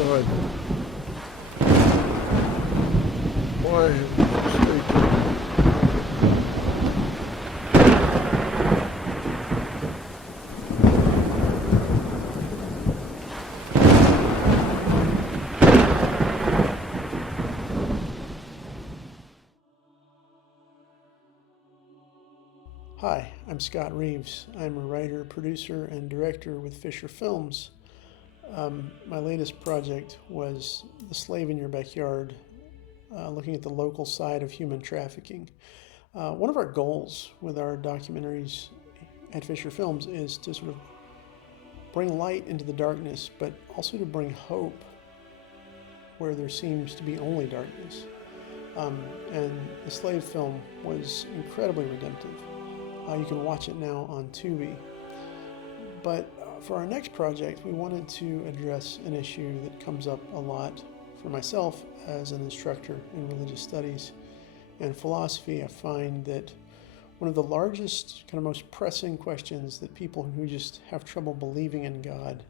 God, why have you forsaken me? Hi, I'm Scott Reeves. I'm a writer, producer, and director with Fisher Films. My latest project was The Slave in Your Backyard, looking at the local side of human trafficking. One of our goals with our documentaries at Fisher Films is to sort of bring light into the darkness, but also to bring hope where there seems to be only darkness. And the Slave film was incredibly redemptive. You can watch it now on Tubi. But for our next project, we wanted to address an issue that comes up a lot for myself as an instructor in religious studies and philosophy. I find that one of the largest, kind of most pressing questions that people who just have trouble believing in God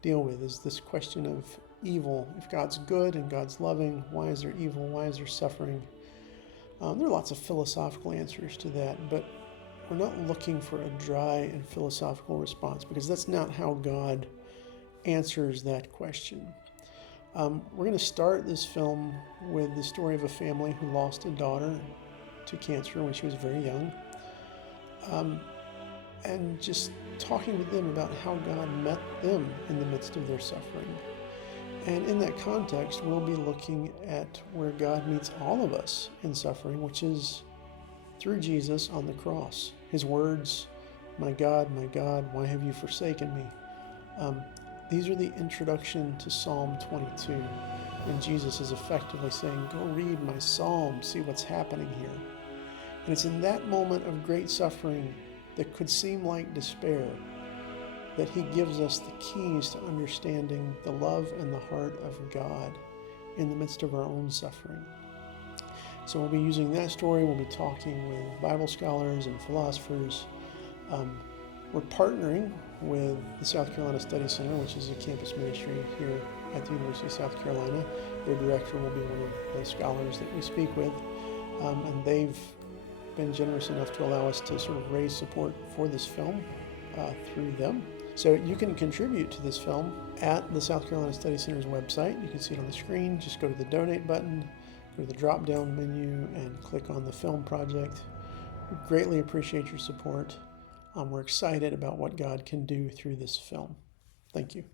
deal with is this question of evil. If God's good and God's loving, why is there evil? Why is there suffering? There are lots of philosophical answers to that, but we're not looking for a dry and philosophical response because that's not how God answers that question. We're going to start this film with the story of a family who lost a daughter to cancer when she was very young, and just talking with them about how God met them in the midst of their suffering. And in that context, we'll be looking at where God meets all of us in suffering, which is through Jesus on the cross. His words, my God, why have you forsaken me? These are the introduction to Psalm 22. And Jesus is effectively saying, go read my psalm, see what's happening here. And it's in that moment of great suffering that could seem like despair that he gives us the keys to understanding the love and the heart of God in the midst of our own suffering. So we'll be using that story. We'll be talking with Bible scholars and philosophers. We're partnering with the South Carolina Study Center, which is a campus ministry here at the University of South Carolina. Their director will be one of the scholars that we speak with, and they've been generous enough to allow us to sort of raise support for this film through them. So you can contribute to this film at the South Carolina Study Center's website. You can see it on the screen. Just go to the donate button, go to the drop-down menu, and click on the film project. We greatly appreciate your support. We're excited about what God can do through this film. Thank you.